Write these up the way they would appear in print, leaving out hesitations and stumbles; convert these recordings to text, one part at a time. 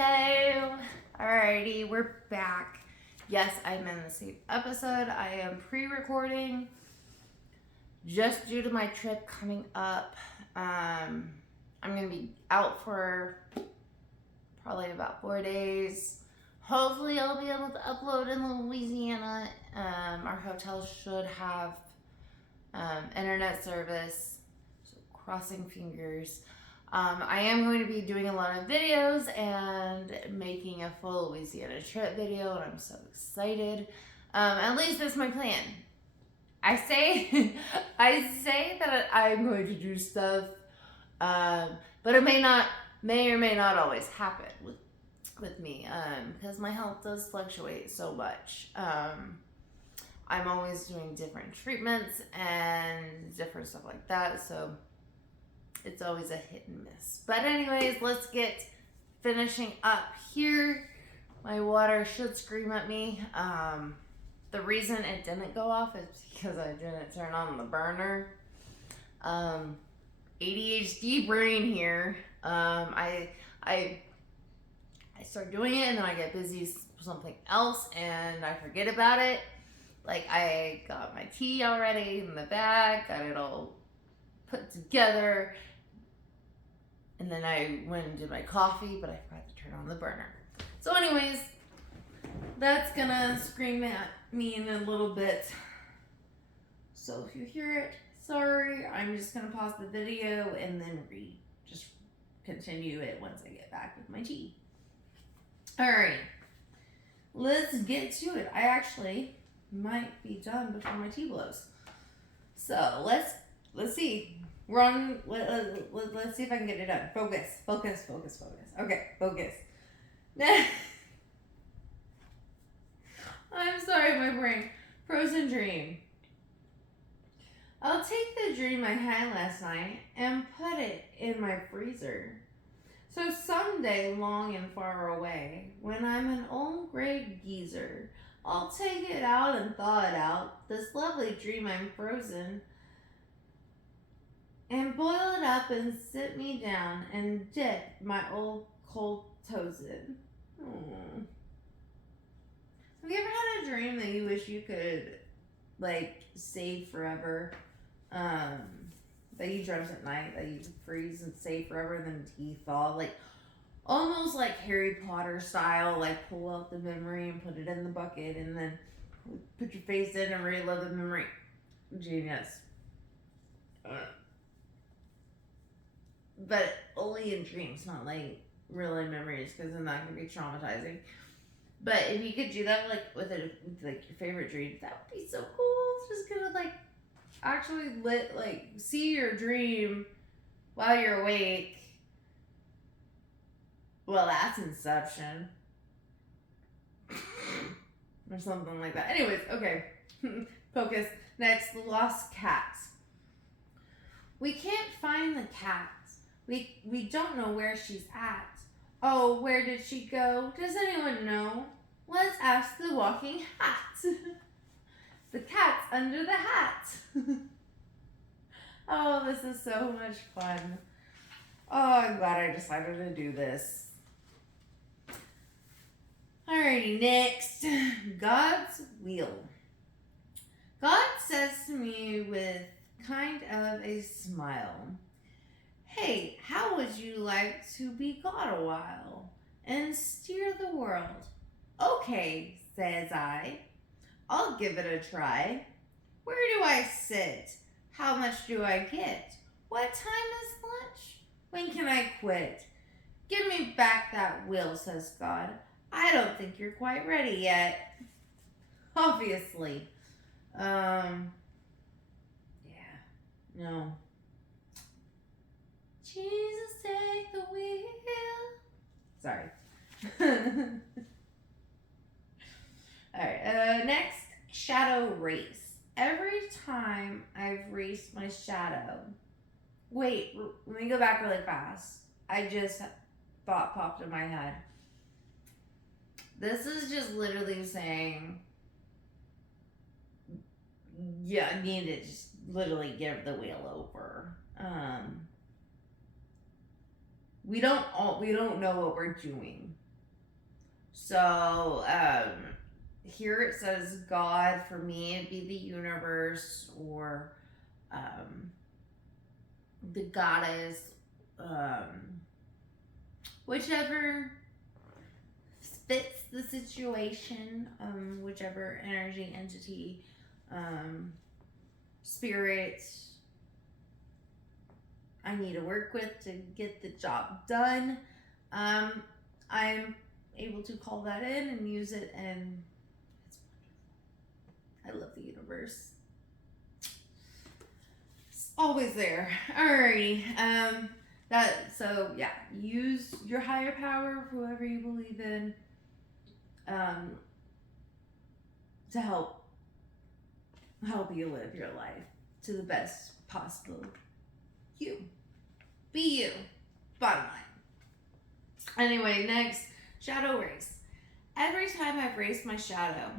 Hello. Alrighty, we're back. Yes, I'm in the same episode. I am pre-recording just due to my trip coming up. I'm gonna be out for probably about 4 days. Hopefully, I'll be able to upload in Louisiana. Our hotel should have internet service. So crossing fingers. I am going to be doing a lot of videos and making a full Louisiana trip video, and I'm so excited. At least that's my plan. I say that I'm going to do stuff, but it may or may not always happen with me, because my health does fluctuate so much. I'm always doing different treatments and different stuff like that, so it's always a hit and miss. But anyways, let's get finishing up here. My water should scream at me. The reason it didn't go off is because I didn't turn on the burner. ADHD brain here. I start doing it and then I get busy with something else and I forget about it. Like, I got my tea already in the bag, got it all put together, and then I went and did my coffee, but I forgot to turn on the burner. So anyways, that's gonna scream at me in a little bit. So if you hear it, sorry. I'm just gonna pause the video and then just continue it once I get back with my tea. Alright, let's get to it. I actually might be done before my tea blows. So let's see. Let's see if I can get it done. Focus. Okay, focus. I'm sorry, my brain. Frozen dream. I'll take the dream I had last night and put it in my freezer. So someday, long and far away, when I'm an old gray geezer, I'll take it out and thaw it out, this lovely dream I'm frozen, and boil it up and sit me down and dip my old cold toes in. Aww. Have you ever had a dream that you wish you could, like, save forever? That you dreamt at night, that you freeze and save forever and then you thaw, like, almost like Harry Potter style, like pull out the memory and put it in the bucket and then put your face in and relive the memory. Genius. But only in dreams, not like real in memories, because then that can be traumatizing. But if you could do that like with like your favorite dream, that would be so cool. It's just gonna like actually see your dream while you're awake. Well, that's Inception. Or something like that. Anyways, okay. Focus. Next, the lost cat. We can't find the cat. We don't know where she's at. Oh, where did she go? Does anyone know? Let's ask the walking hat. The cat's under the hat. Oh, this is so much fun. Oh, I'm glad I decided to do this. Alrighty, next. God's wheel. God says to me with kind of a smile, "Hey, how would you like to be God a while and steer the world?" "Okay," says I. "I'll give it a try. Where do I sit? How much do I get? What time is lunch? When can I quit?" "Give me back that wheel," says God. "I don't think you're quite ready yet." Obviously. Yeah. No. Jesus, take the wheel. Sorry. Alright, next, shadow race. Every time I've raced my shadow. Wait, let me go back really fast. I just thought popped in my head. This is just literally saying, yeah, I need to just literally give the wheel over. We don't know what we're doing. So, here it says God. For me, it'd be the universe, or um, the goddess, um, whichever fits the situation, whichever energy, entity, um, spirit I need to work with to get the job done. Um, I'm able to call that in and use it, and it's wonderful. I love the universe. It's always there. Alrighty. Use your higher power, whoever you believe in, um, to help you live your life to the best possible you. Be you. Bottom line. Anyway, next, shadow race. Every time I've raced my shadow,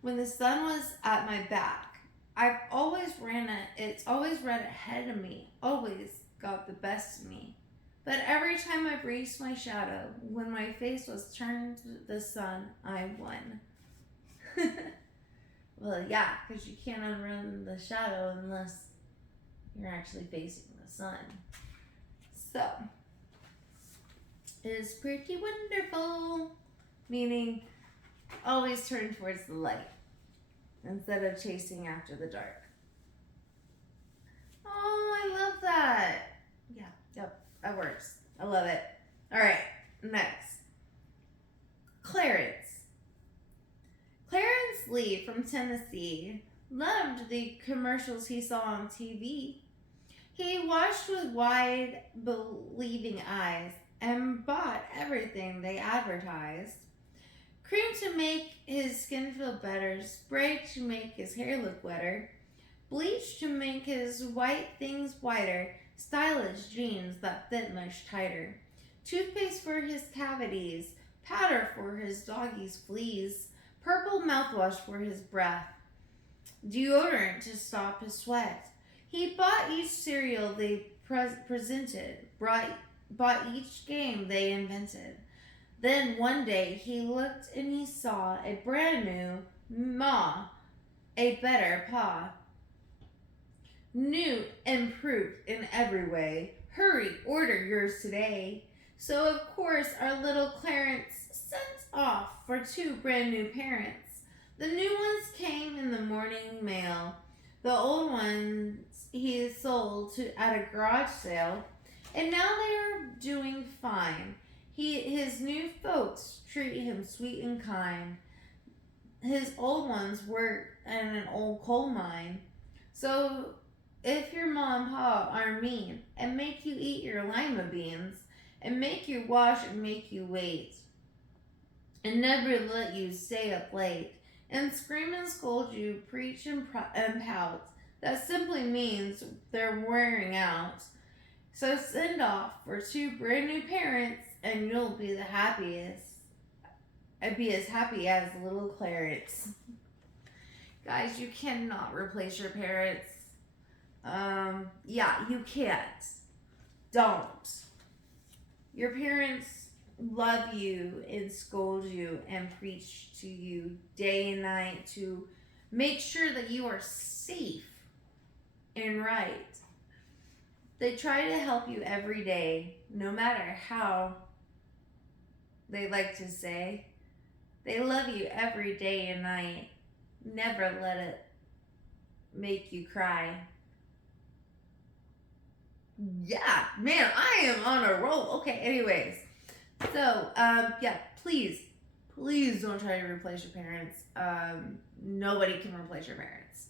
when the sun was at my back, it's always ran ahead of me, always got the best of me. But every time I've raced my shadow, when my face was turned to the sun, I won. Well, yeah, because you can't outrun the shadow unless you're actually facing the sun. So, it's pretty wonderful. Meaning, always turn towards the light instead of chasing after the dark. Oh, I love that. Yeah, yep, that works. I love it. All right, next. Clarence. Clarence Lee from Tennessee loved the commercials he saw on TV. He watched with wide, believing eyes and bought everything they advertised. Cream to make his skin feel better, spray to make his hair look wetter, bleach to make his white things whiter, stylish jeans that fit much tighter, toothpaste for his cavities, powder for his doggy's fleas, purple mouthwash for his breath, deodorant to stop his sweat. He bought each cereal they presented, bought each game they invented. Then one day he looked and he saw a brand new Ma, a better Pa. New, improved in every way. Hurry, order yours today. So of course our little Clarence sent off for 2 brand new parents. The new ones came in the morning mail. The old ones he sold at a garage sale, and now they are doing fine. His new folks treat him sweet and kind. His old ones work in an old coal mine. So if your mom and pa are mean and make you eat your lima beans and make you wash and make you wait and never let you stay up late and scream and scold you, preach and pout, that simply means they're wearing out. So send off for 2 brand new parents and you'll be the happiest. I'd be as happy as little Clarence. Guys, you cannot replace your parents. Yeah, you can't. Don't. Your parents love you and scold you and preach to you day and night to make sure that you are safe and right. They try to help you every day, no matter how they like to say. They love you every day and night. Never let it make you cry. Yeah, man, I am on a roll. Okay, anyways. So, please don't try to replace your parents. Nobody can replace your parents.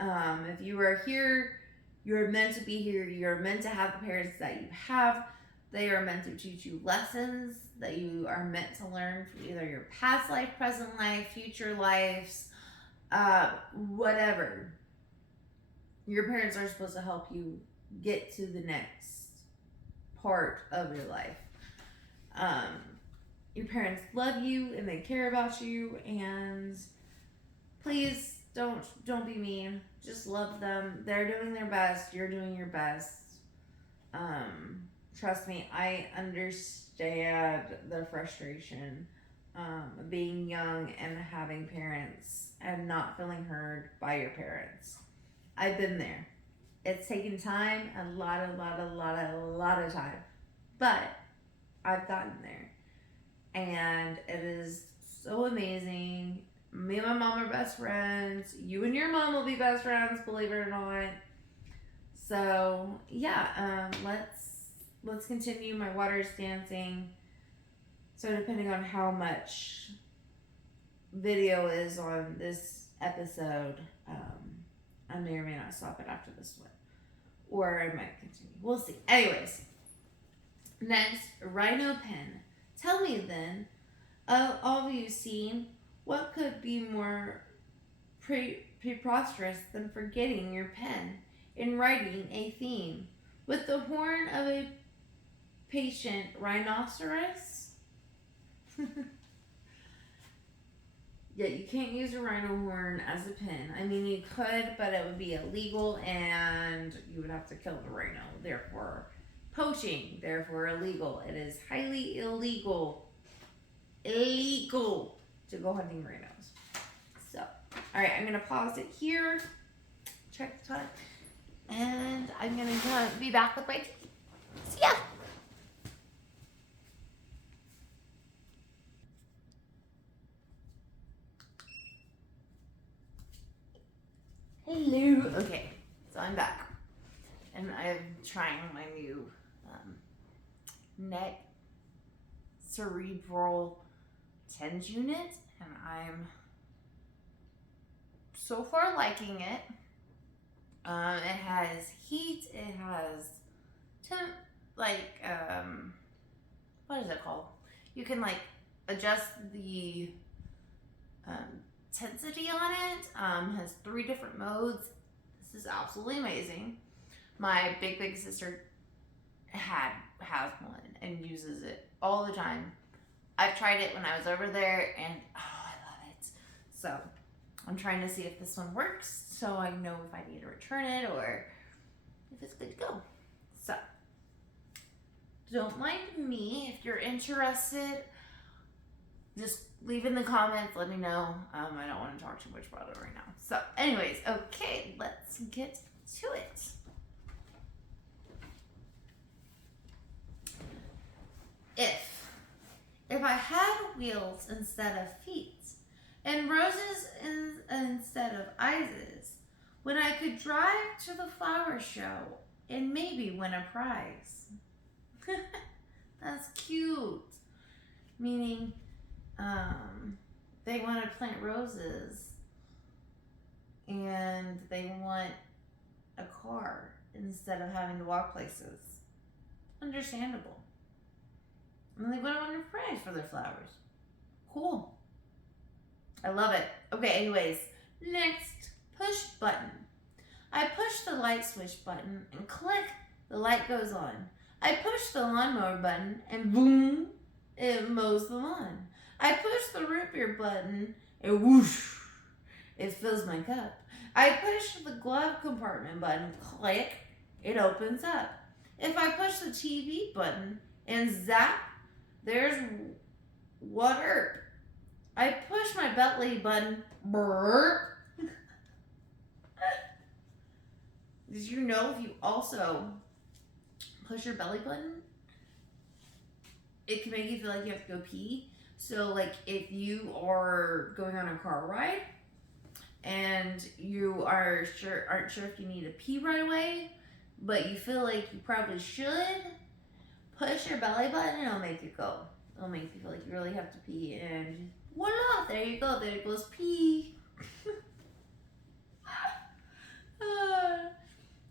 If you are here, you're meant to be here. You're meant to have the parents that you have. They are meant to teach you lessons that you are meant to learn from either your past life, present life, future lives, whatever. Your parents are supposed to help you get to the next part of your life. Your parents love you and they care about you, and please don't be mean. Just love them. They're doing their best. You're doing your best. trust me, I understand the frustration being young and having parents and not feeling heard by your parents. I've been there. It's taken time, a lot of time, but I've gotten there, and it is so amazing. Me and my mom are best friends. You and your mom will be best friends, believe it or not. So yeah, let's continue. My water's dancing. So depending on how much video is on this episode, I may or may not stop it after this one, or I might continue. We'll see. Anyways, next, rhino pen. Tell me then, all of you seen, what could be more preposterous than forgetting your pen in writing a theme with the horn of a patient rhinoceros? Yeah, you can't use a rhino horn as a pen. I mean, you could, but it would be illegal and you would have to kill the rhino. Therefore, poaching, therefore illegal. It is highly illegal to go hunting rhinos. So, all right, I'm going to pause it here. Check the time. And I'm going to be back with my tea. See ya. Hello. Okay, so I'm back, and I'm trying my new neck cerebral TENS unit, and I'm so far liking it. It has heat. It has temp. What is it called? You can adjust the intensity on it. Has 3 different modes. This is absolutely amazing. My big sister has one and uses it all the time. I've tried it when I was over there, and I love it. So I'm trying to see if this one works, so I know if I need to return it or if it's good to go. So don't mind me. If you're interested, just leave in the comments, let me know. I don't want to talk too much about it right now. So anyways, okay, let's get to it. If I had wheels instead of feet, and roses instead of eyes, when I could drive to the flower show and maybe win a prize. That's cute. Meaning, they want to plant roses and they want a car instead of having to walk places. Understandable. And they want to win a prize for their flowers. Cool. I love it. Okay, anyways, next, push button. I push the light switch button and click, the light goes on. I push the lawnmower button and boom, it mows the lawn. I push the root beer button and whoosh, it fills my cup. I push the glove compartment button, click, it opens up. If I push the TV button and zap, there's water. I push my belly button, burp. Did you know if you also push your belly button, it can make you feel like you have to go pee? So if you are going on a car ride and you aren't sure if you need to pee right away, but you feel like you probably should, push your belly button and it'll make it go. It'll make you feel like you really have to pee, and voila, there you go. There goes pee.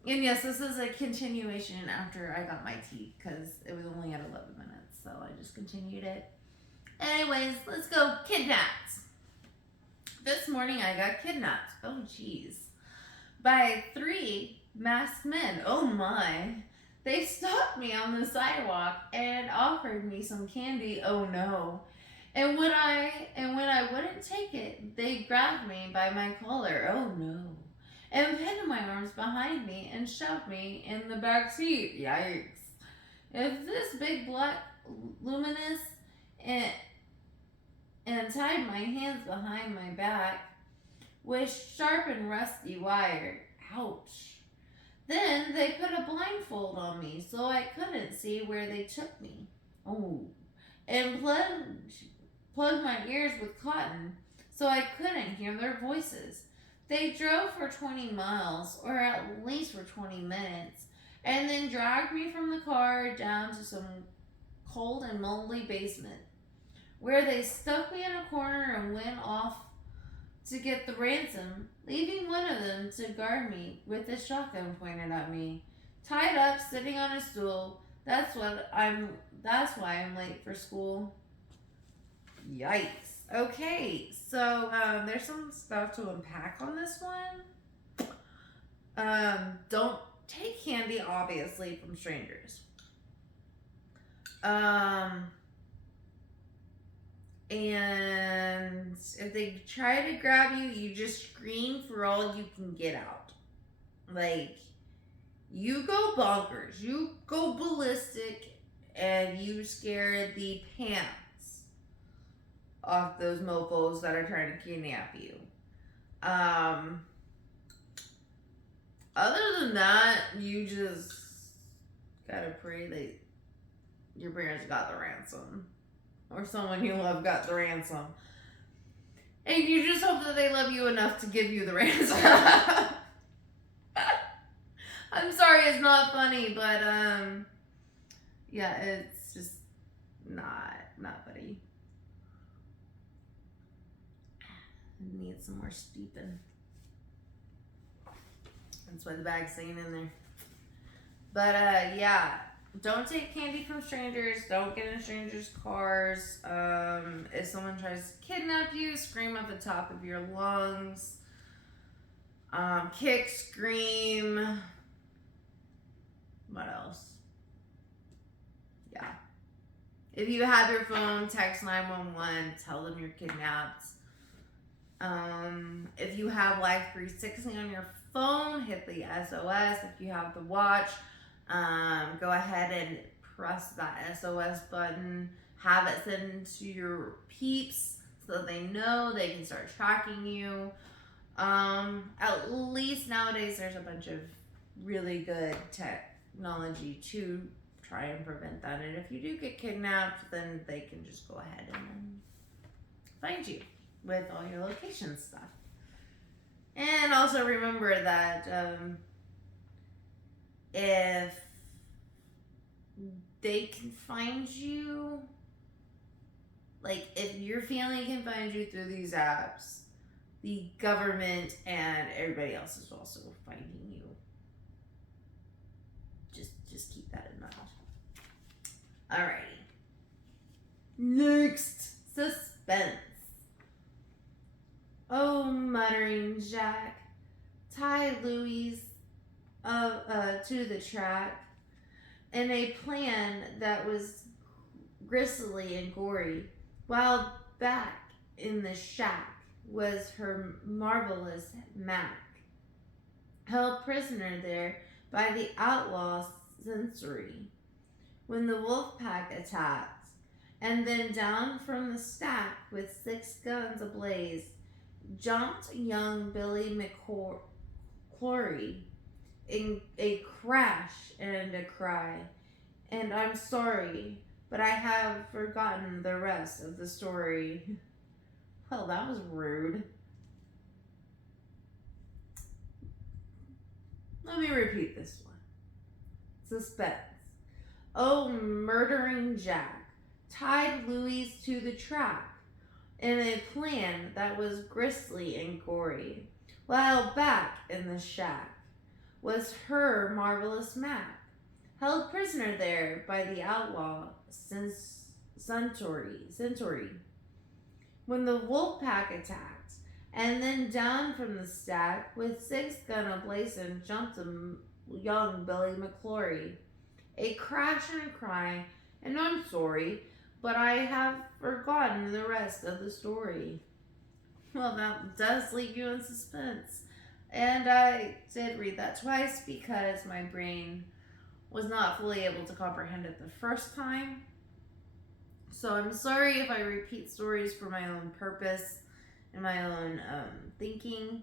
And yes, this is a continuation after I got my tea because it was only at 11 minutes, so I just continued it. Anyways, let's go. Kidnapped. This morning I got kidnapped. Oh, jeez. By 3 masked men. Oh, my. They stopped me on the sidewalk and offered me some candy. Oh, no. And when I wouldn't take it, they grabbed me by my collar. Oh, no. And pinned my arms behind me and shoved me in the back seat. Yikes. If this big black luminous and, and tied my hands behind my back with sharp and rusty wire. Ouch. Then they put a blindfold on me so I couldn't see where they took me. Oh. And plugged my ears with cotton so I couldn't hear their voices. They drove for 20 miles, or at least for 20 minutes, and then dragged me from the car down to some cold and moldy basement, where they stuck me in a corner and went off to get the ransom, leaving one of them to guard me with a shotgun pointed at me, tied up, sitting on a stool. That's why I'm late for school. Yikes. Okay, so there's some stuff to unpack on this one. Don't take candy, obviously, from strangers. And if they try to grab you, you just scream for all you can get out. Like, you go bonkers, you go ballistic, and you scare the pants off those mofos that are trying to kidnap you. Other than that, you just gotta pray that your parents got the ransom. Or someone you love got the ransom. And you just hope that they love you enough to give you the ransom. I'm sorry, it's not funny, but yeah, it's just not funny. I need some more steeping. That's why the bag's staying in there. But yeah. Don't take candy from strangers. Don't get in strangers' cars. If someone tries to kidnap you, scream at the top of your lungs. Kick, scream. What else? Yeah. If you have your phone, text 911. Tell them you're kidnapped. If you have Life 360 on your phone, hit the SOS. If you have the watch, go ahead and press that SOS button. Have it sent to your peeps so that they know they can start tracking you. At least nowadays there's a bunch of really good technology to try and prevent that. And if you do get kidnapped, then they can just go ahead and find you with all your location stuff. And also remember that if they can find you, like if your family can find you through these apps, the government and everybody else is also finding you. Just keep that in mind. Alrighty. Next, suspense. Oh, muttering Jack, tie Louise to the track in a plan that was gristly and gory, while back in the shack was her marvelous Mac, held prisoner there by the outlaw Sensory. When the wolf pack attacked, and then down from the stack with 6 guns ablaze, jumped young Billy McClory in a crash and a cry, and I'm sorry, but I have forgotten the rest of the story. Well, that was rude. Let me repeat this one. Suspense. Oh, murdering Jack tied Louise to the track in a plan that was grisly and gory, while back in the shack was her marvelous Mac, held prisoner there by the outlaw Centauri. When the wolf pack attacked, and then down from the stack with 6 gun ablazing jumped a young Billy McClory. A crash and a cry, and I'm sorry, but I have forgotten the rest of the story. Well, that does leave you in suspense. And I did read that twice because my brain was not fully able to comprehend it the first time. So I'm sorry if I repeat stories for my own purpose and my own thinking.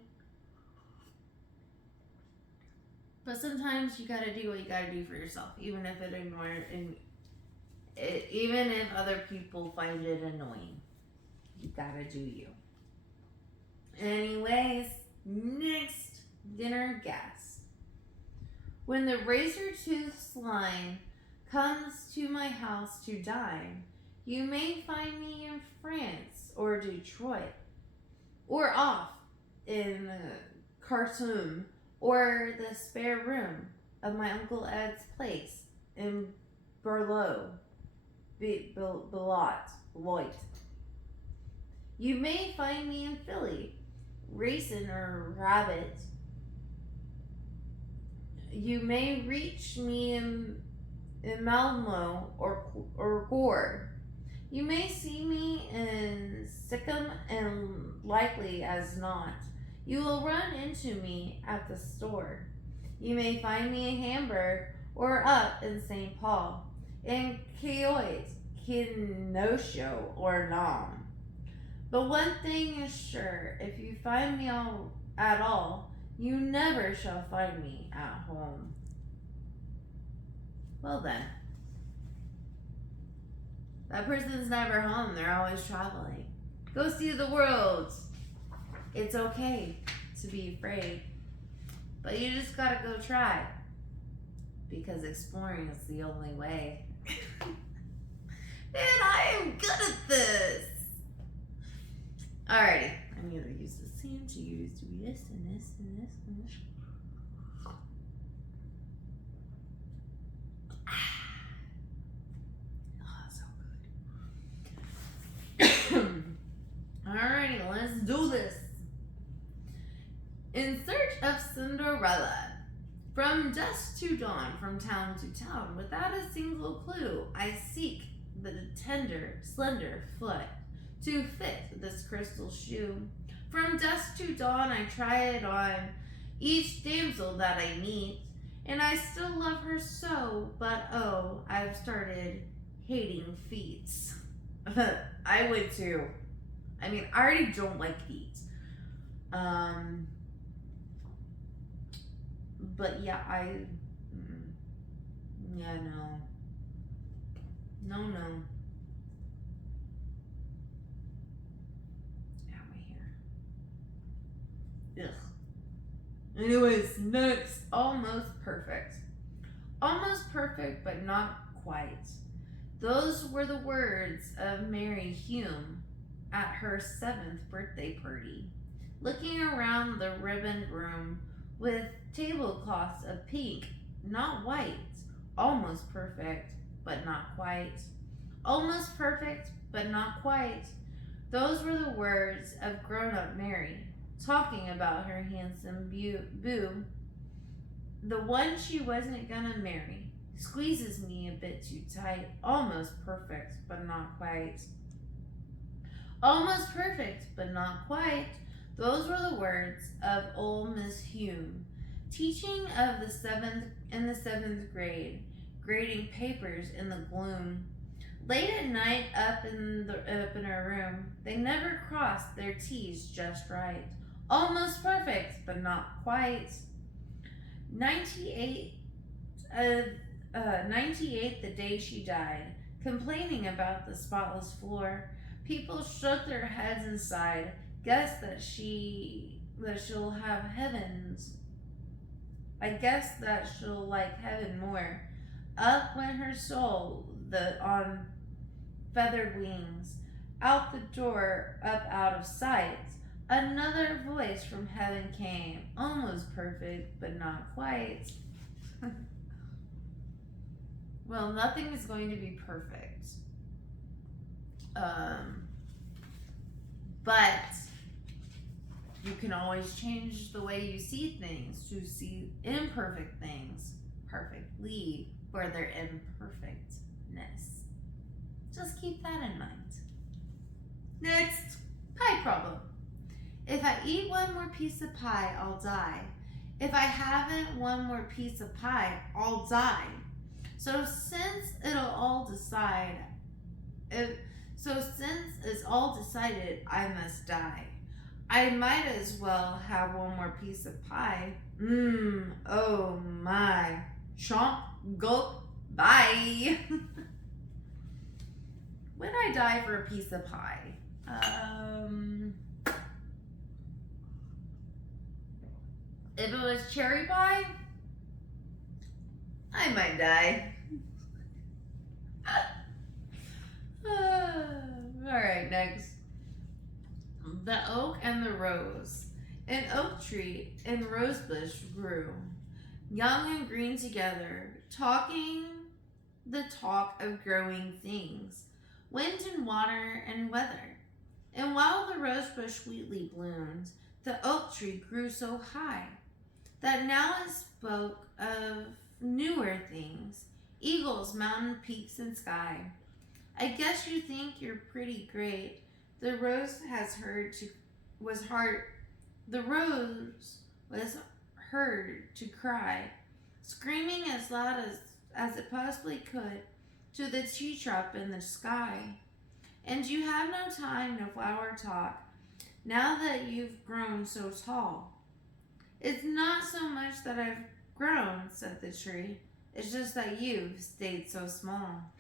But sometimes you gotta do what you gotta do for yourself, even if even if other people find it annoying. You gotta do you. Anyways, next dinner guest. When the razor-toothed slime comes to my house to dine, you may find me in France or Detroit, or off in Khartoum, or the spare room of my Uncle Ed's place in Beloit. You may find me in Philly, racing or rabbit. You may reach me in Malmo or Gore. You may see me in Sikkim, and likely as not, you will run into me at the store. You may find me in Hamburg or up in St. Paul, in Kyoto, Kenosha, or Nam. But one thing is sure, if you find me at all, you never shall find me at home. Well then, that person's never home. They're always traveling. Go see the world. It's okay to be afraid, but you just gotta go try, because exploring is the only way. And I am good at this. Alrighty, I'm gonna use the same to do this and this and this and this. Alrighty, let's do this. In search of Cinderella. From dusk to dawn, from town to town, without a single clue, I seek the tender, slender foot to fit this crystal shoe. From dusk to dawn, I try it on each damsel that I meet, and I still love her so, but oh, I've started hating feet. I would too. I mean, I already don't like feet. But yeah, no. No. Ow, my hair. Ugh. Anyways, next. Almost perfect. Almost perfect, but not quite. Those were the words of Mary Hume at her 7th birthday party, looking around the ribboned room with tablecloths of pink, not white. Almost perfect, but not quite. Almost perfect, but not quite. Those were the words of grown-up Mary, talking about her handsome boo, the one she wasn't gonna marry. Squeezes me a bit too tight. Almost perfect, but not quite. Almost perfect, but not quite. Those were the words of old Miss Hume, teaching of the seventh grade, grading papers in the gloom. Late at night, up in her room, they never crossed their T's just right. Almost perfect, but not quite. 98, the day she died, complaining about the spotless floor. People shook their heads and sighed, guessed that she'll have heavens. I guess that she'll like heaven more. Up went her soul, on feathered wings. Out the door, up out of sight. Another voice from heaven came, almost perfect, but not quite. Well, nothing is going to be perfect. But you can always change the way you see things to see imperfect things perfectly for their imperfectness. Just keep that in mind. Next, pie problem. If I eat one more piece of pie, I'll die. If I haven't one more piece of pie, I'll die. So since it'll all decide, if, so since it's all decided, I must die. I might as well have one more piece of pie. Oh my. Chomp, gulp, bye. Would I die for a piece of pie? If it was cherry pie, I might die. Alright, next. The oak and the rose. An oak tree and rose bush grew, young and green together, talking the talk of growing things, wind and water and weather. And while the rose bush sweetly bloomed, the oak tree grew so high that now it spoke of newer things, eagles, mountain peaks, and sky. I guess you think you're pretty great. The rose was heard to cry, screaming as loud as it possibly could to the tree top in the sky. And you have no time, no flower talk, now that you've grown so tall. It's not so much that I've grown, said the tree. It's just that you've stayed so small.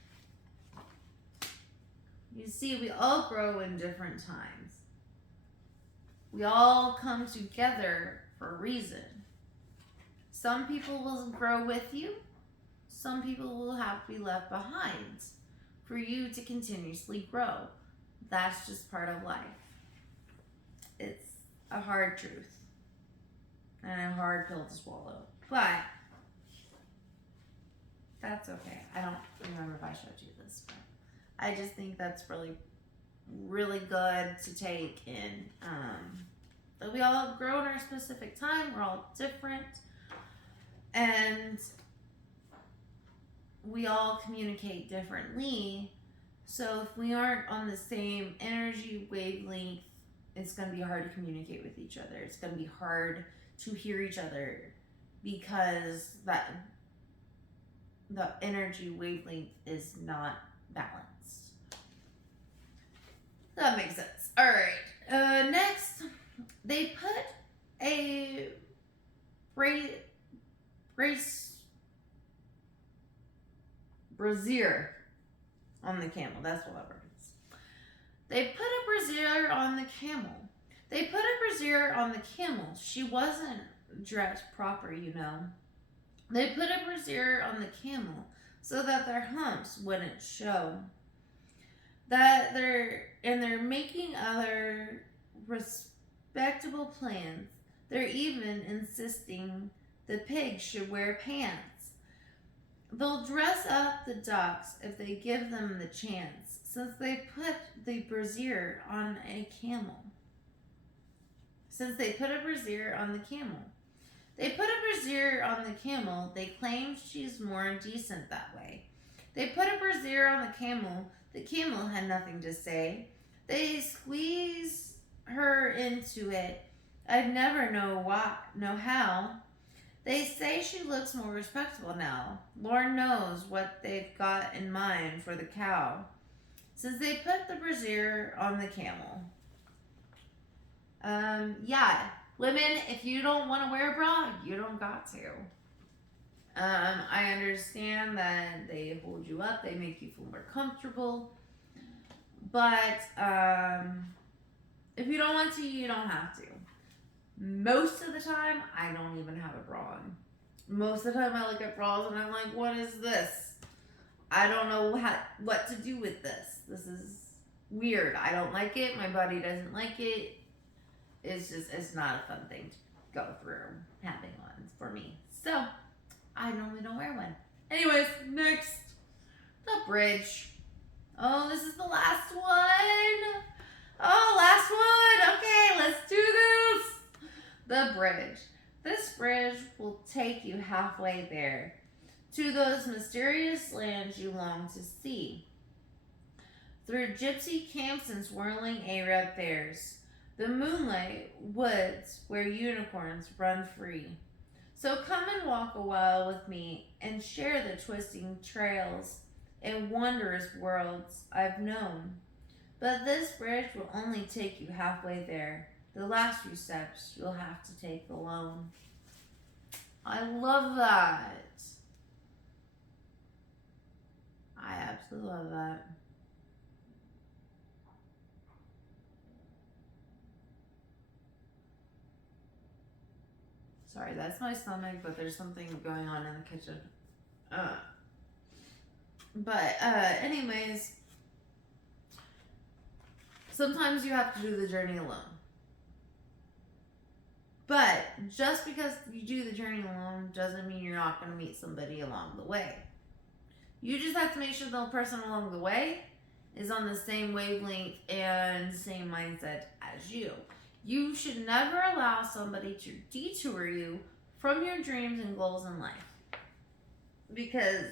You see, we all grow in different times. We all come together for a reason. Some people will grow with you. Some people will have to be left behind for you to continuously grow. That's just part of life. It's a hard truth and a hard pill to swallow. But that's okay. I don't remember if I showed you this, but I just think that's really, really good to take in. That we all grow in our specific time. We're all different. And we all communicate differently. So if we aren't on the same energy wavelength, it's going to be hard to communicate with each other. It's going to be hard to hear each other because the energy wavelength is not balanced. That makes sense. All right. Next, they put a brazier on the camel. That's what it is. They put a brazier on the camel. They put a brazier on the camel. She wasn't dressed proper, you know. They put a brazier on the camel so that their humps wouldn't show. They're making other respectable plans. They're even insisting the pigs should wear pants. They'll dress up the ducks if they give them the chance, since they put the brazier on a camel. They put a brazier on the camel, they claim she's more decent that way. They put a brazier on the camel had nothing to say. They squeeze her into it. I'd never know how. They say she looks more respectable now. Lord knows what they've got in mind for the cow, since they put the brazier on the camel. Yeah, women, if you don't want to wear a bra, you don't got to. I understand that they hold you up, they make you feel more comfortable, but if you don't want to, you don't have to. Most of the time, I don't even have a bra on. Most of the time, I look at bras and I'm like, what is this? I don't know what to do with this. This is weird. I don't like it. My body doesn't like it. It's not a fun thing to go through having one for me. So, I normally don't wear one. Anyways, next, the bridge. Oh, this is the last one. Oh, last one. Okay, let's do this. The bridge. This bridge will take you halfway there, to those mysterious lands you long to see. Through gypsy camps and swirling Arab fairs, the moonlight woods where unicorns run free. So come and walk a while with me and share the twisting trails and wondrous worlds I've known. But this bridge will only take you halfway there. The last few steps you'll have to take alone. I love that. I absolutely love that. Sorry, that's my stomach, but there's something going on in the kitchen. Anyways, sometimes you have to do the journey alone. But just because you do the journey alone doesn't mean you're not going to meet somebody along the way. You just have to make sure the person along the way is on the same wavelength and same mindset as you. You should never allow somebody to detour you from your dreams and goals in life. Because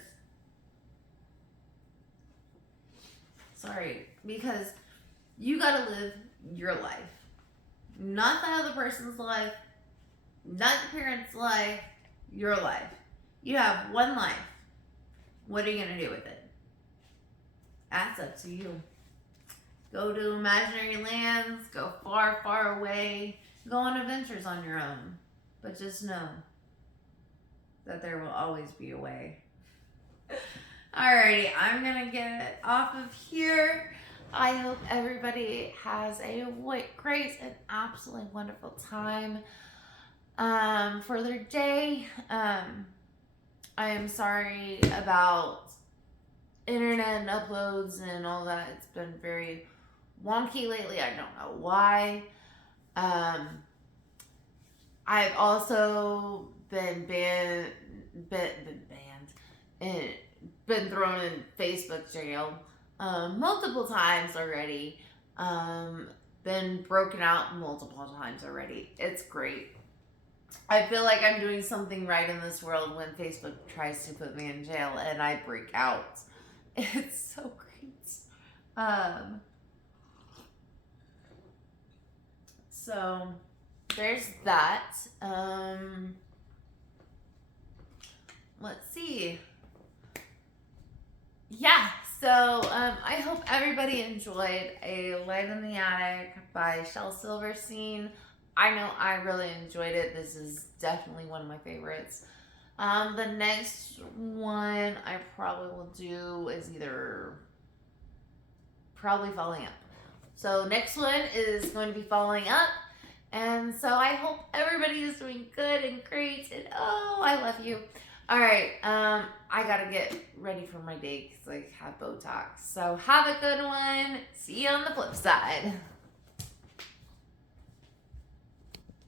you gotta live your life. Not the other person's life, not your parents' life, your life. You have one life. What are you gonna do with it? That's up to you. Go to imaginary lands, go far, far away, go on adventures on your own. But just know that there will always be a way. Alrighty, I'm gonna get off of here. I hope everybody has a great and absolutely wonderful time for their day. I am sorry about internet and uploads and all that. It's been very wonky lately. I don't know why. I've also been been thrown in Facebook jail multiple times already. Been broken out multiple times already. It's great. I feel like I'm doing something right in this world when Facebook tries to put me in jail and I break out. It's so great. So there's that. Let's see. Yeah, so I hope everybody enjoyed A Light in the Attic by Shel Silverstein. I know I really enjoyed it. This is definitely one of my favorites. The next one I probably will do is probably Falling Up. So next one is going to be Falling Up. And so I hope everybody is doing good and great. And oh, I love you. All right, I gotta get ready for my day because I have Botox. So have a good one. See you on the flip side.